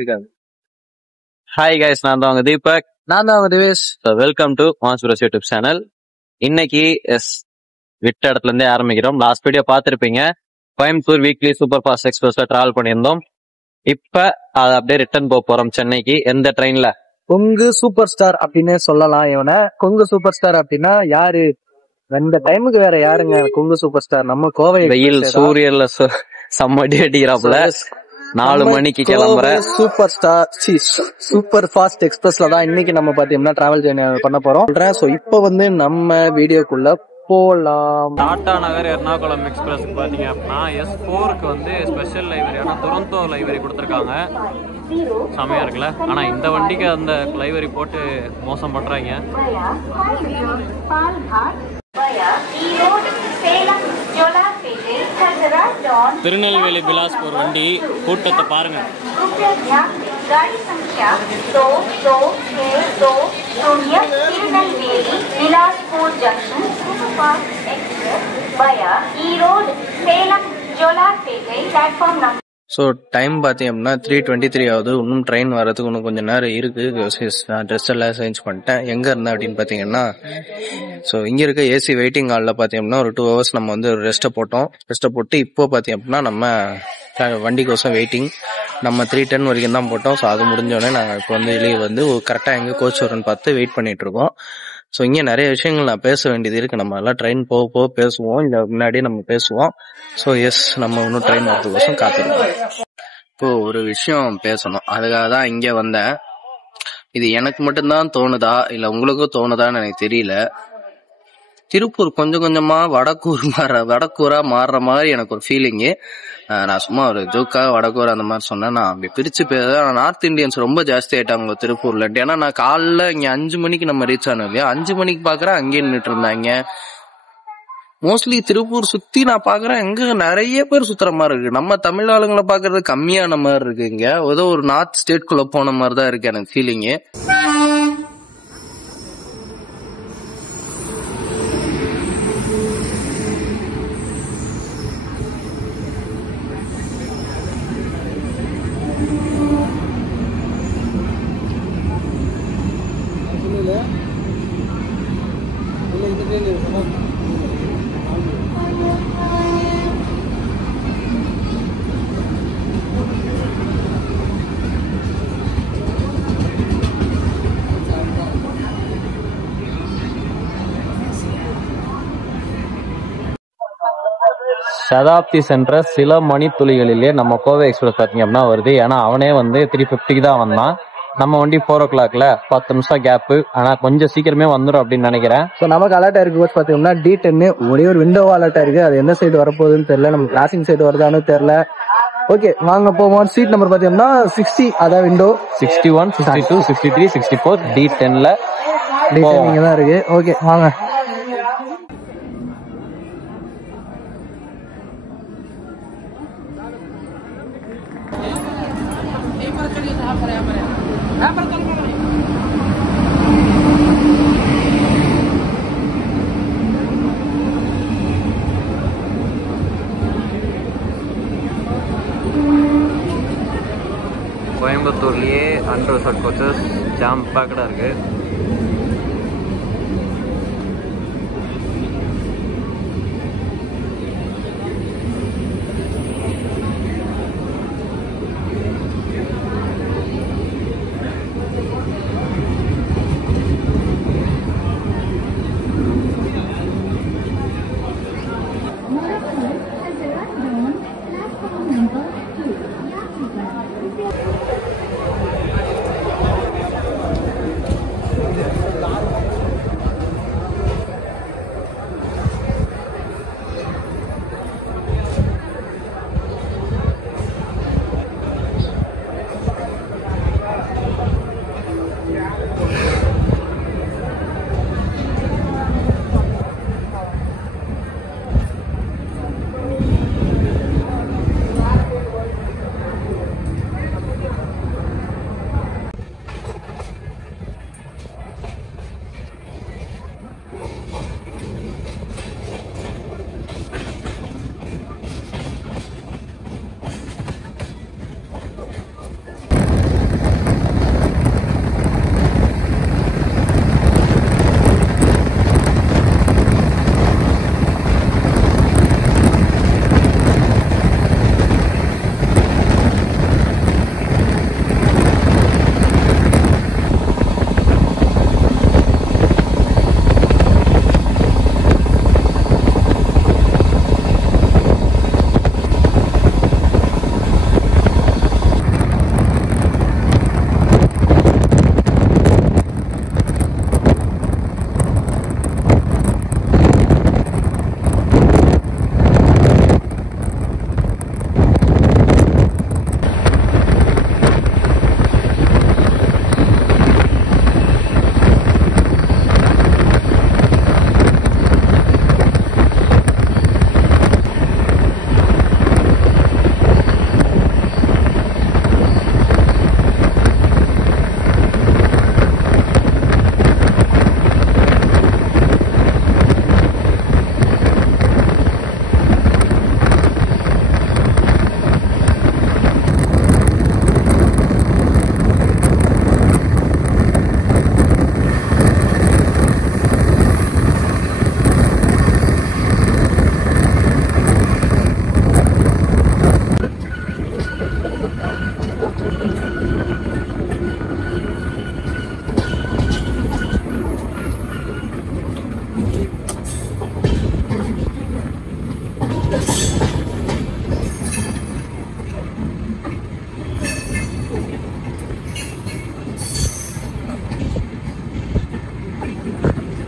இருக்காது. Hi guys, நான் தான் உங்க தீபக். நான் தான் உங்க Divesh. Welcome to mass bros YouTube channel. இன்னைக்கு விட்ட இடத்துல இருந்தே ஆரம்பிக்கிறோம். லாஸ்ட் வீடியோ பார்த்துருப்பீங்க. கோயம்புத்தூர் வீக்லி சூப்பர் ஃபாஸ்ட் எக்ஸ்பிரஸ்ல டிராவல் பண்ணியிருந்தோம். இப்ப அதை அப்படியே ரிட்டர்ன் போக போறோம் சென்னைக்கு. எந்த ட்ரெயின்ல? கொங்கு சூப்பர் ஸ்டார் அப்படின்னு சொல்லலாம். இவனை கொங்கு சூப்பர் ஸ்டார் அப்படின்னா யாரு? இந்த டைமுக்கு வேற யாருங்க கொங்கு சூப்பர் ஸ்டார்? நம்ம கோவை வெயில் சூரியன்ல செம்மடி அடிக்கிறாப்புல 4 மணிக்கு கிளம்புற சூப்பர் ஸ்டார் சூப்பர் ஃபாஸ்ட் எக்ஸ்பிரஸ்ல தான் இன்னைக்கு நம்ம பாத்தீங்கன்னா டிராவல் பண்ண போறோம். சோ இப்ப நம்ம வீடியோக்குள்ள போலாம். டாடா நகர் எர்ணாகுளம் எக்ஸ்பிரஸ்க்கு பாத்தீங்க அப்படின்னா S4க்கு ஸ்பெஷல் லைவரியான துரந்தோ லைவரி கொடுத்துருக்காங்க. செமையா இருக்குல்ல? ஆனா இந்த வண்டிக்கு அந்த லைவரி போட்டு மோசம் பண்றாங்க. திருநெல்வேலி பிலாஸ்பூர் வண்டி கூட்டத்தை பாருங்க. ஸோ டைம் பார்த்தீங்கன்னா 3:23 ஆகுது. இன்னும் ட்ரெயின் வர்றதுக்கு இன்னும் கொஞ்சம் நேரம் இருக்கு. நான் ட்ரெஸ் எல்லாம் சேஞ்ச் பண்ணிட்டேன். எங்க இருந்தேன் அப்படின்னு பார்த்தீங்கன்னா, ஸோ இங்க இருக்க ஏசி வெயிட்டிங் ஹாலில் பார்த்தீங்கன்னா ஒரு 2 hours நம்ம ஒரு ரெஸ்ட்டை போட்டோம். ரெஸ்ட்டை போட்டு இப்போ பார்த்தீங்க அப்படின்னா நம்ம வண்டிக்கோசம் வெயிட்டிங். நம்ம 3:10 வரைக்கும் தான் போட்டோம். ஸோ அது முடிஞ்சோடனே நாங்கள் இப்போ வெளியே கரெக்டாக எங்கே கோச் வரும்னு பார்த்து வெயிட் பண்ணிட்டு இருக்கோம். ஸோ இங்கே நிறைய விஷயங்கள் நான் பேச வேண்டியது இருக்கு. நம்ம எல்லாம் ட்ரெயின் போக பேசுவோம், இல்லை முன்னாடியே நம்ம பேசுவோம். ஸோ நம்ம இன்னும் ட்ரெயின் வரதுக்கோசம் காத்திருக்கோம். இப்போ ஒரு விஷயம் பேசணும், அதுக்காக தான் இங்கே வந்தேன். இது எனக்கு மட்டும்தான் தோணுதா இல்லை உங்களுக்கும் தோணுதான்னு எனக்கு தெரியல. திருப்பூர் கொஞ்சம் கொஞ்சமா வடக்கூரா மாறுற மாதிரி எனக்கு ஒரு ஃபீலிங்கு. நான் சும்மா ஒரு ஜோக்காக வடக்கூர் அந்த மாதிரி சொன்னேன். நான் அப்படி பிரிச்சு நார்த் இந்தியன்ஸ் ரொம்ப ஜாஸ்தி ஆயிட்டாங்க திருப்பூர்ல. ஏன்னா நான் காலைல இங்க 5 மணிக்கு நம்ம ரீச் ஆனோம் இல்லையா, 5 மணிக்கு பாக்குறேன் அங்கேயே நின்றுட்டு இருந்தாங்க. மோஸ்ட்லி திருப்பூர் சுத்தி நான் பாக்குறேன் எங்க நிறைய பேர் சுத்துற மாதிரி இருக்கு. நம்ம தமிழ் ஆளுங்களை பாக்குறது கம்மியான மாதிரி இருக்கு. இங்க ஏதோ ஒரு நார்த் ஸ்டேட்குள்ள போன மாதிரி தான் இருக்கு எனக்கு ஃபீலிங்கு. சதாப்தி சென்ற சில மணித்துளிகளிலே நம்ம கோவை எக்ஸ்பிரஸ் பார்த்தீங்க அப்படின்னா வருது. ஏன்னா அவனே 3:50 தான் வந்தான். நம்ம வண்டி 4 o'clock 10 நிமிஷம் கேப்பு. ஆனா கொஞ்சம் சீக்கிரமே வந்துடும் அப்படின்னு நினைக்கிறேன். ஸோ நமக்கு அலர்ட் இருக்கு பாத்தீங்கன்னா D10 ஒரே ஒரு விண்டோவா அலர்ட் இருக்கு. அது என்ன சைடு வரப்போகுதுன்னு தெரியல. நம்ம கிராசிங் சைடு வருதான்னு தெரியல. ஓகே வாங்க போவோம். சீட் நம்பர் பாத்தீங்கன்னா 60, அதான் விண்டோ 61, 62, 63, 64 D10 இங்க தான் இருக்கு. ஓகே வாங்க. கோயம்புத்தூர்லயே அன்ரிசர்வ்ட் கோச்சஸ் ஜாம் பேக்கடா இருக்கு.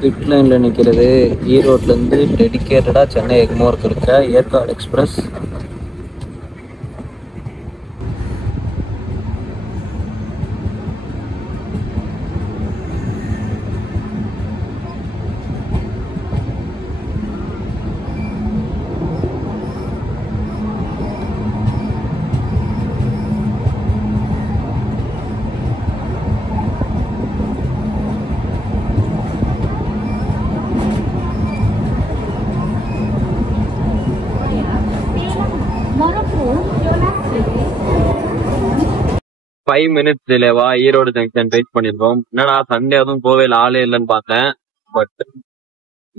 பிட் லைன்ல நிற்கிறது ஈரோட்லேருந்து டெடிக்கேட்டடாக சென்னை எக்மோருக்கு இருக்க ஏற்காடு எக்ஸ்பிரஸ். ஃபைவ் மினிட்ஸ் டிலேவா ஈரோடு ஜங்ஷன் வெயிட் பண்ணிருக்கோம். என்னடா சண்டே அதுவும் கோவையில் ஆளே இல்லைன்னு பார்த்தேன். பட்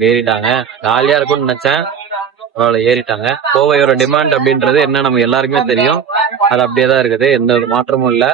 ஏறிட்டாங்க. ஜாலியா இருக்கும்னு நினைச்சேன். ஏறிட்டாங்க. கோவையோட டிமாண்ட் அப்படின்றது என்ன நம்ம எல்லாருக்குமே தெரியும். அது அப்படியே தான் இருக்குது. எந்த ஒரு மாற்றமும் இல்லை.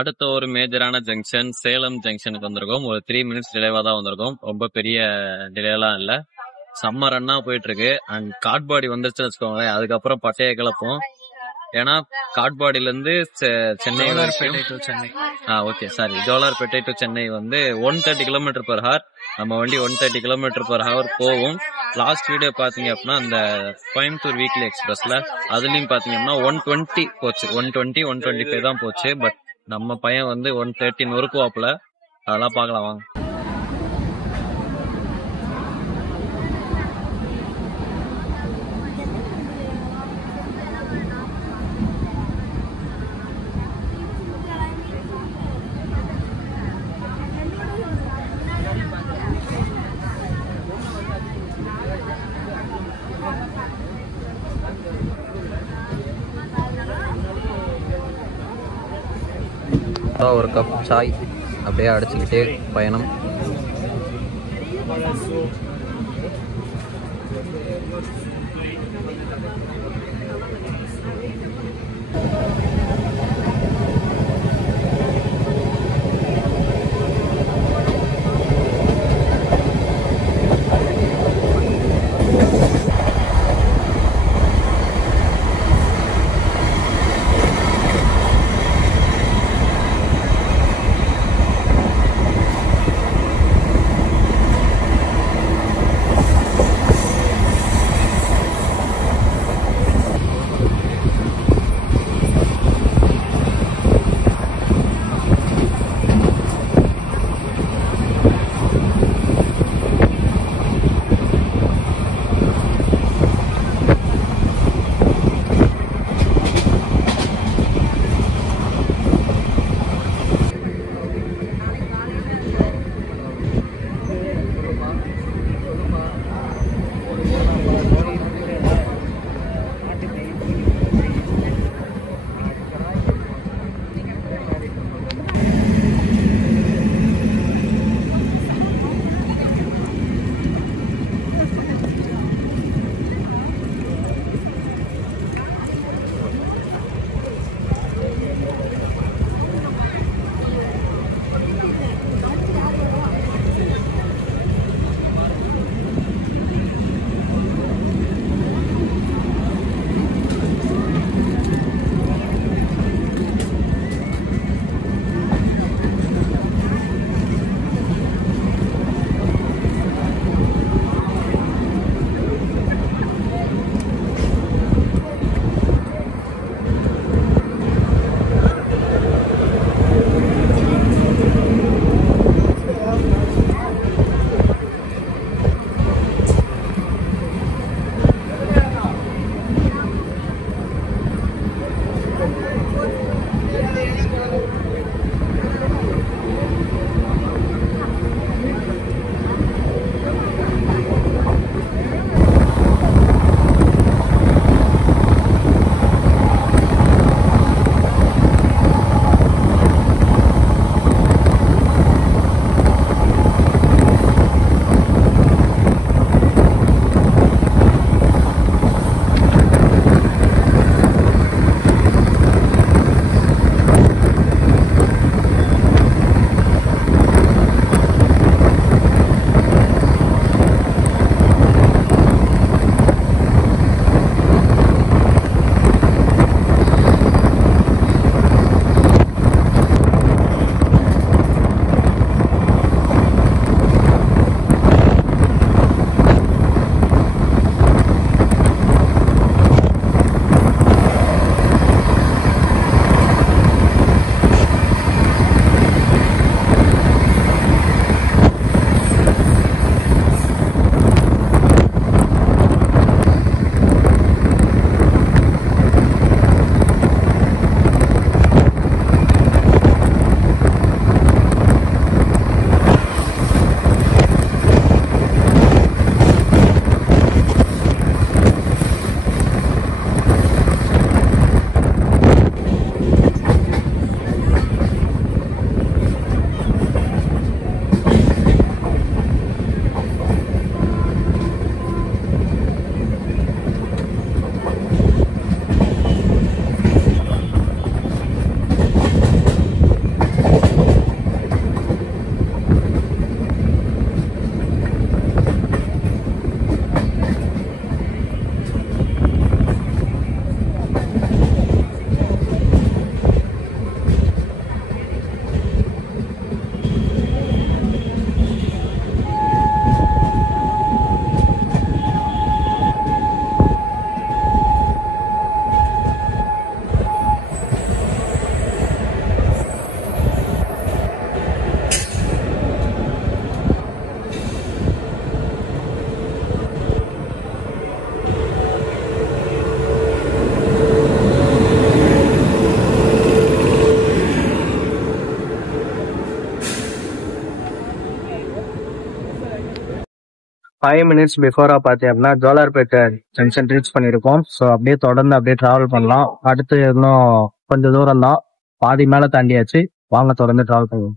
அடுத்த ஒரு மேஜரான ஜங்ஷன் சேலம் ஜங்ஷனுக்கு வந்திருக்கோம். ஒரு 3 மினிட்ஸ் டிலேவா தான் வந்திருக்கோம். ரொம்ப பெரிய டிலேலாம் இல்ல. செம்ம ரன்னா போயிட்டு இருக்கு. அண்ட் காட்பாடி வந்துருச்சுன்னு வச்சுக்கோங்களேன், அதுக்கப்புறம் பட்டைய கிளப்போம். ஏன்னா காட்பாடியில இருந்து Chennai okay sorry Jolarpettai to Chennai வந்து 130 km/h. நம்ம வண்டி 130 km/h போகும். லாஸ்ட் வீடியோ பாத்தீங்க அப்படின்னா அந்த கோயம்புத்தூர் வீக்லி எக்ஸ்பிரஸ்ல அதுலயும் பாத்தீங்கன்னா 120 போச்சு, 120 125 தான் போச்சு. பட் நம்ம பையன் வந்து 130 நொறுக்குவாப்புல. அதெல்லாம் பார்க்கலாம் வாங்க. ஒரு கப் சாய் அப்படியே அடிச்சுக்கிட்டே பயணம். 5 minutes பிஃபோரா பார்த்தேன் அப்படின்னா ஜோலார்பேட்டை ஜங்ஷன் ரீச் பண்ணியிருக்கோம். ஸோ அப்படியே தொடர்ந்து அப்படியே டிராவல் பண்ணலாம். அடுத்து இன்னும் கொஞ்சம் தூரம் தான், பாதி மேலே தாண்டியாச்சு. வாங்க தொடர்ந்து டிராவல் பண்ணுவோம்.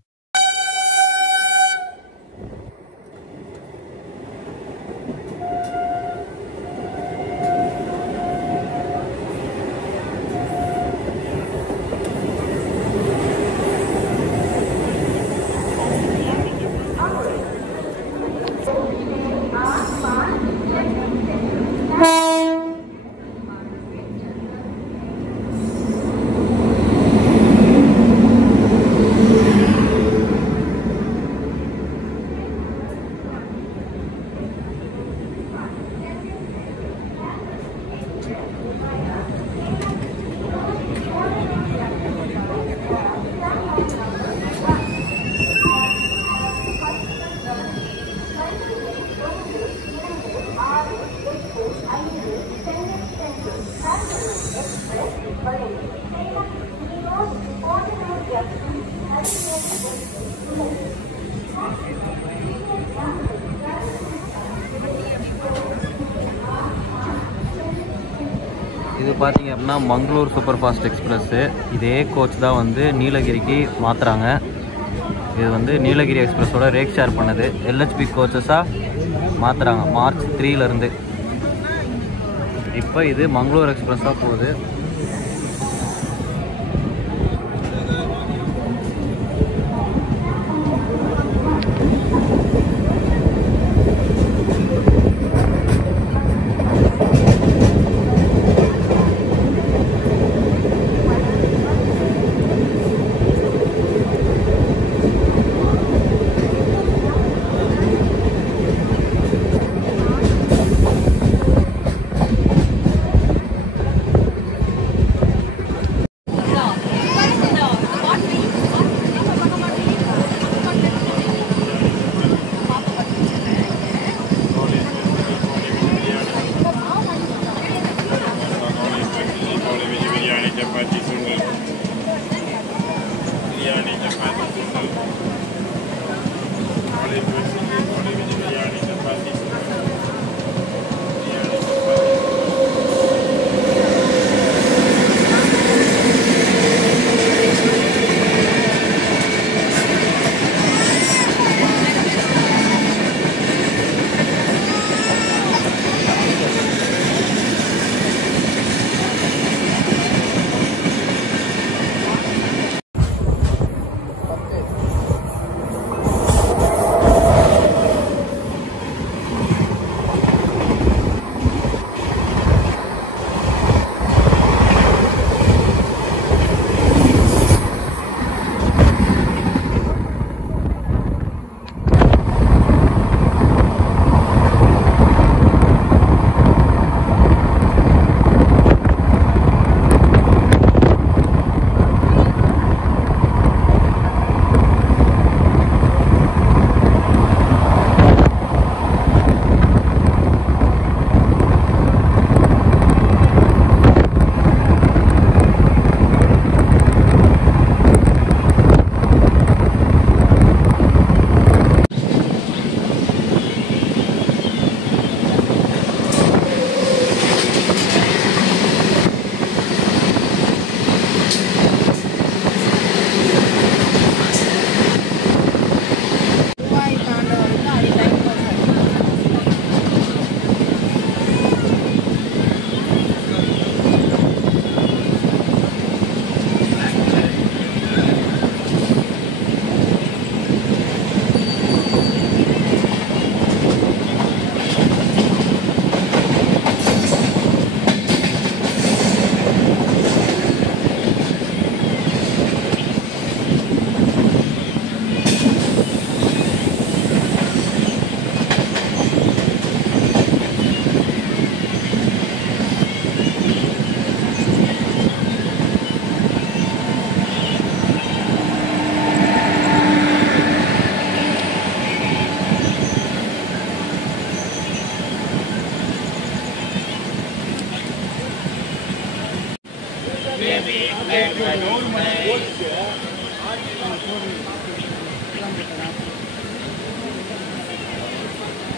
இது பார்த்தீங்க அப்படின்னா மங்களூர் சூப்பர் ஃபாஸ்ட் எக்ஸ்பிரஸ்ஸு. இதே கோச் தான் வந்து நீலகிரிக்கு மாற்றுறாங்க. இது வந்து நீலகிரி எக்ஸ்பிரஸோட ரேக் ஷேர் பண்ணது எல்ஹெச்பி கோச்சஸாக மாற்றுறாங்க மார்ச் 3லேருந்து. இப்போ இது மங்களூர் எக்ஸ்பிரஸாக போகுது.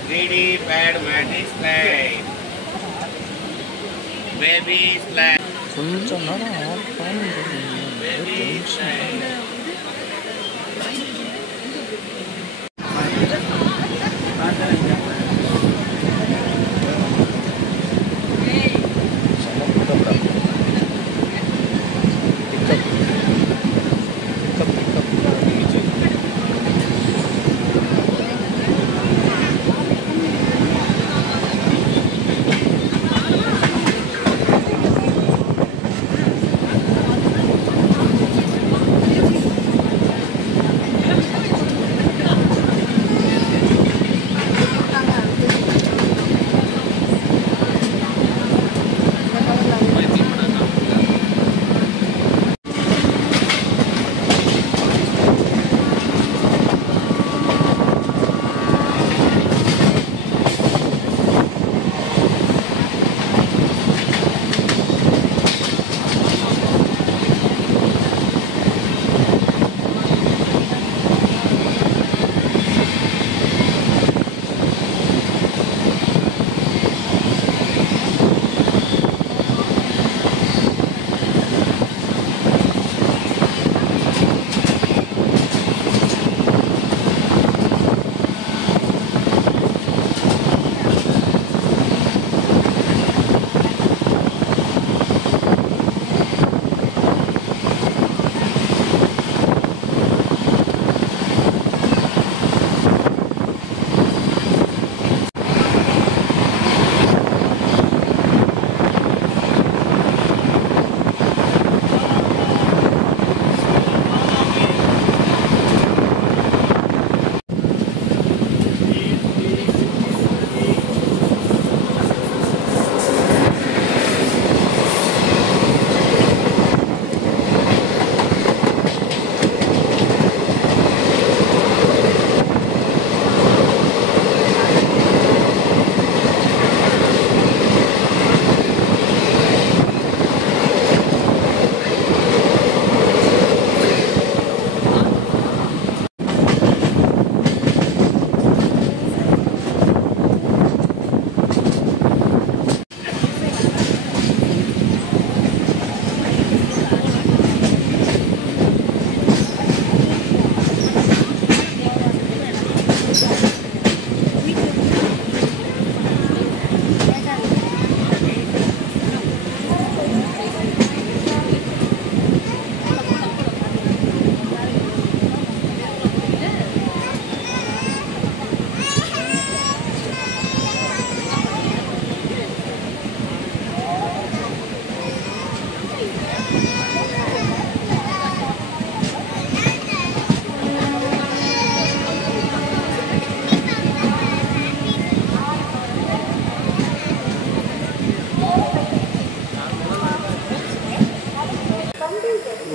3D pad matic slide. Baby slide. கொஞ்சம் நேரம் Baby slide.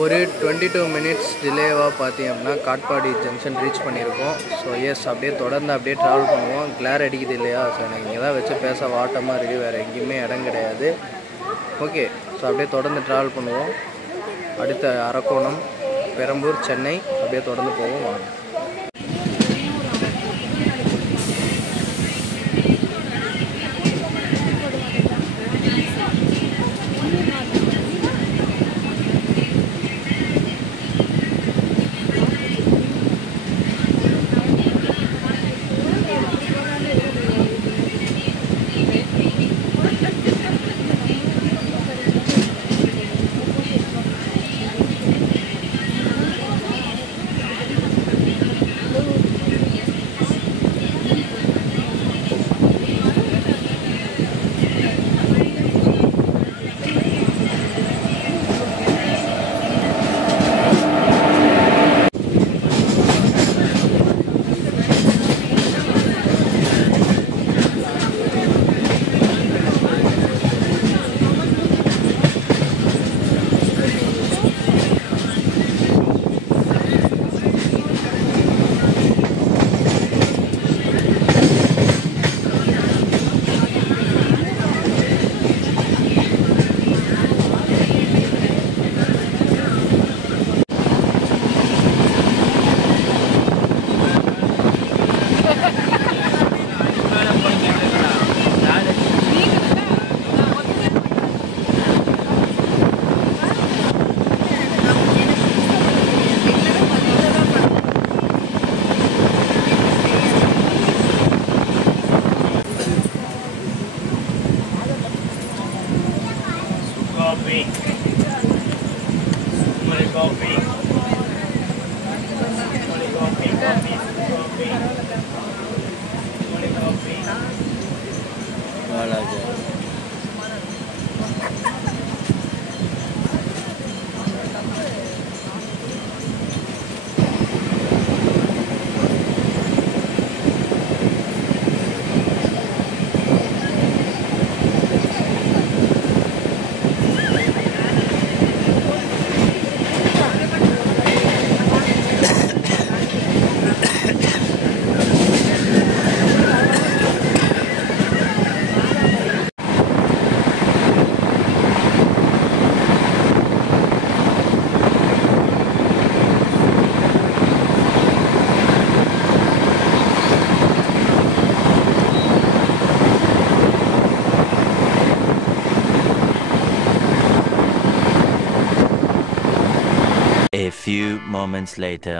ஒரு 22 மினிட்ஸ் டிலேவாக பார்த்தீங்கன்னா காட்பாடி ஜங்ஷன் ரீச் பண்ணியிருக்கோம். ஸோ எஸ், அப்படியே தொடர்ந்து அப்படியே ட்ராவல் பண்ணுவோம். கிளார் அடிக்குது இல்லையா? ஸோ எனக்கு இங்கே தான் வச்சு பேச வாட்டமாக இருக்குது, வேறு எங்கேயுமே இடம் கிடையாது. ஓகே, ஸோ அப்படியே தொடர்ந்து ட்ராவல் பண்ணுவோம். அடுத்த அரக்கோணம், பெரம்பூர், சென்னை அப்படியே தொடர்ந்து போவோம். வாங்க. Balaji. A few moments later.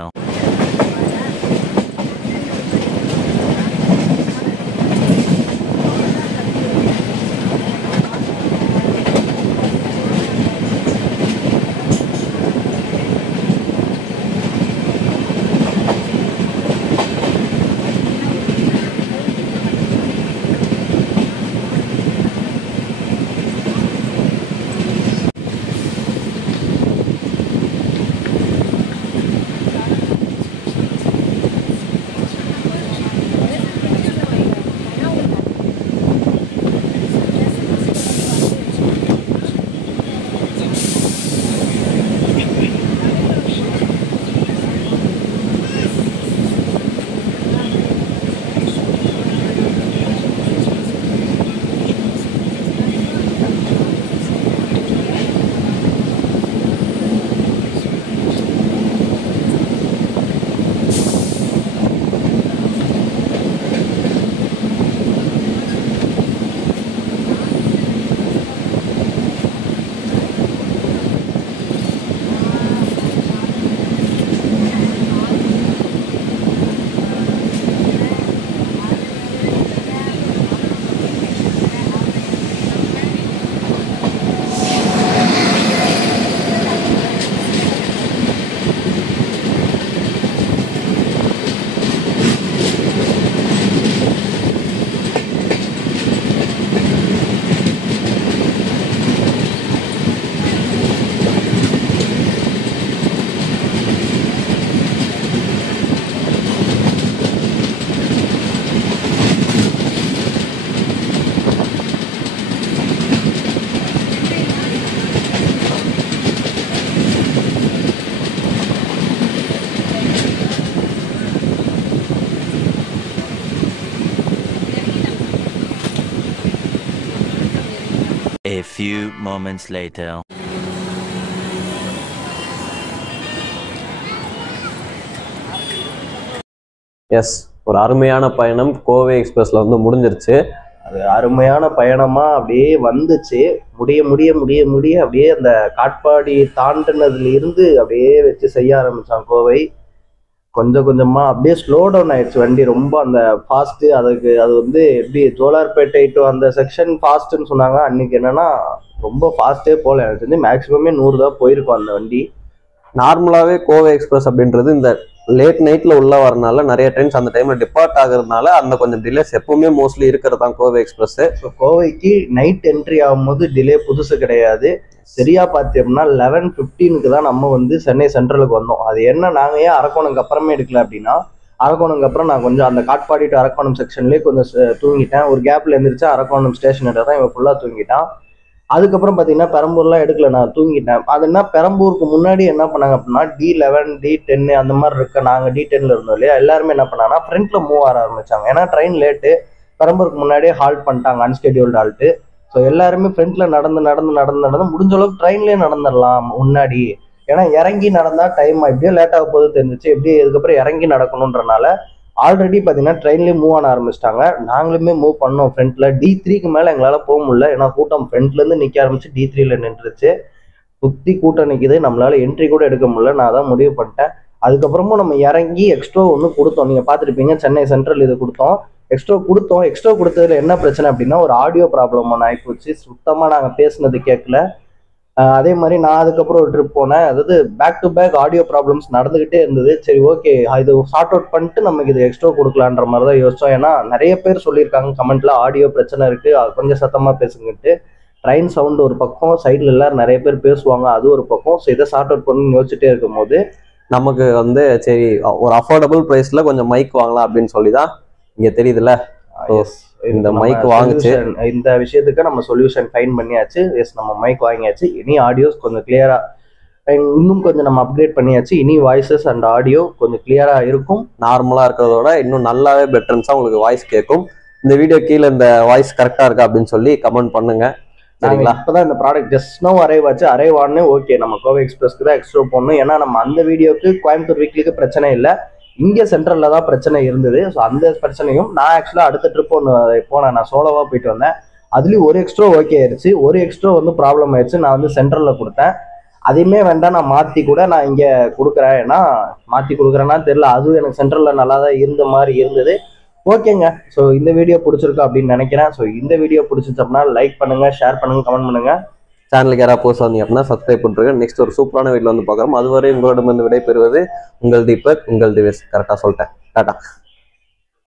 A few moments later. Yes, ஒரு அருமையான பயணம் கோவை எக்ஸ்பிரஸ்ல வந்து முடிஞ்சிருச்சு. அது அருமையான பயணமா அப்படியே வந்துச்சு. முடிய முடிய முடிய முடிய அப்படியே அந்த காட்பாடி தாண்டினதுல இருந்து அப்படியே வச்சு செய்ய ஆரம்பிச்சான் கோவை. கொஞ்சம் கொஞ்சமா அப்படியே ஸ்லோ டவுன் ஆயிடுச்சு வண்டி. ரொம்ப அந்த ஃபாஸ்ட், அதுக்கு அது வந்து எப்படி ஜோலார்பேட்டை டு அந்த செக்ஷன் ஃபாஸ்ட்னு சொன்னாங்க. அன்னைக்கு என்னன்னா ரொம்ப ஃபாஸ்டே போகல. எனக்கு தெரிஞ்சு மேக்ஸிமமே 100 தான் போயிருக்கும் அந்த வண்டி. நார்மலாவே கோவை எக்ஸ்பிரஸ் அப்படின்றது இந்த லேட் நைட்ல உள்ள வரனால நிறைய ட்ரெயின்ஸ் அந்த டைம்ல டிபார்ட் ஆகுறதுனால அந்த கொஞ்சம் டிலேஸ் எப்பவுமே மோஸ்ட்லி இருக்கிறது தான் கோவை எக்ஸ்பிரஸ். ஸோ கோவைக்கு நைட் என்ட்ரி ஆகும்போது டிலே புதுசு கிடையாது. சரியா பார்த்தோம்னா 11:15 தான் நம்ம வந்து சென்னை சென்ட்ரலுக்கு வந்தோம். அது என்ன, நாங்கள் ஏன் அரக்கோணம்க்கு அப்புறமே எடுக்கல அப்படின்னா, அரக்கோணம்க்கு அப்புறம் நான் கொஞ்சம் அந்த காட்பாடி டு அரக்கோணம் செக்ஷன்லேயே கொஞ்சம் தூங்கிட்டேன். ஒரு கேப்ல இருந்துருச்சு. அரக்கோணம் ஸ்டேஷன் தான் இவன் ஃபுல்லாக தூங்கிட்டான். அதுக்கப்புறம் பார்த்தீங்கன்னா பெரம்பூர்லாம் எடுக்கல, நான் தூங்கிட்டேன். அது என்ன, பெரம்பூருக்கு முன்னாடி என்ன பண்ணாங்க அப்படின்னா D11 D10 அந்த மாதிரி இருக்க, நாங்கள் D10ல இருந்தோம் இல்லையா, எல்லாருமே என்ன பண்ணாங்கன்னா ஃப்ரண்ட்ல மூவ் ஆக ஆரம்பிச்சாங்க. ஏன்னா ட்ரெயின் லேட்டு, பெரம்பூருக்கு முன்னாடியே ஹால்ட் பண்ணிட்டாங்க, அன்ஸ்கெடியூல்டு ஹால்ட்டு. ஸோ எல்லாருமே ஃப்ரண்ட்ல நடந்து நடந்து நடந்து நடந்து முடிஞ்ச அளவுக்கு ட்ரெயின்லேயே நடந்துடலாம் முன்னாடி. ஏன்னா இறங்கி நடந்தா டைம் எப்படியோ லேட் ஆக போது தெரிஞ்சிச்சு. எப்படி இதுக்கப்புறம் இறங்கி நடக்கணுன்றனால ஆல்ரெடி பார்த்தீங்கன்னா ட்ரெயின்லேயே மூவ் ஆன ஆரம்பிச்சிட்டாங்க. நாங்களுமே மூவ் பண்ணோம் ஃப்ரண்ட்ல. D3க்கு மேலே எங்களால் போக முடியல. ஏன்னா கூட்டம் ஃப்ரண்ட்லேருந்து நிற்க ஆரம்பிச்சு D3ல நின்றுச்சு. சுற்றி கூட்டம் நிற்கிது, நம்மளால என்ட்ரி கூட எடுக்க முடியல. நான் தான் முடிவு பண்ணிட்டேன். அதுக்கப்புறமும் நம்ம இறங்கி எக்ஸ்ட்ரா ஒன்று கொடுத்தோம். நீங்கள் பார்த்துருப்பீங்க, சென்னை சென்ட்ரல் இது கொடுத்தோம். எக்ஸ்ட்ரா கொடுத்ததுல என்ன பிரச்சனை அப்படின்னா, ஒரு ஆடியோ ப்ராப்ளம் ஒன்று ஆகிப்போச்சு. சுத்தமாக நாங்கள் பேசுனது கேட்கல. அதே மாதிரி நான் அதுக்கப்புறம் ஒரு ட்ரிப் போனேன். அதாவது back to back audio problems நடந்துகிட்டே இருந்தது. சரி ஓகே, இது சார்ட் அவுட் பண்ணிட்டு நமக்கு இது எக்ஸ்ட்ரா கொடுக்கலான்ற மாதிரி தான் யோசிச்சோம். ஏன்னா நிறைய பேர் சொல்லியிருக்காங்க கமெண்ட்ல ஆடியோ பிரச்சனை இருக்கு, கொஞ்சம் சத்தமா பேசுங்கட்டு. ட்ரெயின் சவுண்ட் ஒரு பக்கம், சைட்ல எல்லாரும் நிறைய பேர் பேசுவாங்க, அது ஒரு பக்கம். ஸோ இதை சார்ட் அவுட் பண்ணி யோசிச்சுட்டே இருக்கும் போது நமக்கு வந்து சரி ஒரு அஃபோர்டபுள் ப்ரைஸ்ல கொஞ்சம் மைக் வாங்கலாம் அப்படின்னு சொல்லி தான் இங்க தெரியுதுல்ல. இந்த மைக் வாங்குச்சு. இந்த விஷயத்துக்கு நம்ம சொல்யூஷன் ஃபைண்ட் பண்ணியாச்சு. எஸ், நம்ம மைக் வாங்கியாச்சு. இனி ஆடியோஸ் கொஞ்சம் கிளியரா, இன்னும் கொஞ்சம் நம்ம அப்கிரேட் பண்ணியாச்சு. இனி வாய்ஸஸ் அண்ட் ஆடியோ கொஞ்சம் கிளியரா இருக்கும். நார்மலா இருக்கிறதோட இன்னும் நல்லாவே பெட்டர்ஸா உங்களுக்கு வாய்ஸ் கேட்கும். இந்த வீடியோ கீழே இந்த வாய்ஸ் கரெக்டா இருக்கா அப்படின்னு சொல்லி கமெண்ட் பண்ணுங்க. சரிங்களா? இப்பதான் இந்த ப்ராடக்ட் ஜஸ்ட் நோ அரைவ் ஆச்சு. அரைவ் ஆனே ஓகே, நம்ம கோவை எக்ஸ்பிரஸ்க்கு தான் எக்ஸ்ட்ரா போடணும். ஏன்னா நம்ம அந்த வீடியோக்கு கோயம்புத்தூர் வீக்லிக்கு பிரச்சனை இல்லை, இங்கே சென்ட்ரல்ல தான் பிரச்சனை இருந்தது. ஸோ அந்த பிரச்சனையும் நான் ஆக்சுவலாக அடுத்த ட்ரிப் ஒன்று போனேன், நான் சோலோவாக போயிட்டு வந்தேன். அதுலேயும் ஒரு எக்ஸ்ட்ரா ஓகே ஆயிடுச்சு, ஒரு எக்ஸ்ட்ரா வந்து ப்ராப்ளம் ஆயிடுச்சு. நான் வந்து சென்ட்ரலில் கொடுத்தேன். அதையுமே வேண்டாம், நான் மாற்றி கூட நான் இங்கே கொடுக்குறேன். ஏன்னா மாற்றி கொடுக்குறேன்னா தெரியல, அதுவும் எனக்கு சென்ட்ரலில் நல்லா தான் இருந்த மாதிரி இருந்தது. ஓகேங்க. ஸோ இந்த வீடியோ பிடிச்சிருக்கா அப்படின்னு நினைக்கிறேன். ஸோ இந்த வீடியோ பிடிச்சிச்சோம்னா லைக் பண்ணுங்க, ஷேர் பண்ணுங்க, கமெண்ட் பண்ணுங்க. சேனலுக்கு யாராவது போஸ்ட் வந்தீங்க அப்படின்னா சப்ஸ்கிரைப் பண்ணுறேன். நெக்ஸ்ட் ஒரு சூப்பரான வீடியோவில் வந்து பார்க்குறோம். அதுவரை உங்களிடம் வந்து விடை பெறுவது உங்கள் தீபக், உங்கள் திவேஷ். கரெக்டாக சொல்லிட்டேன். டாடா.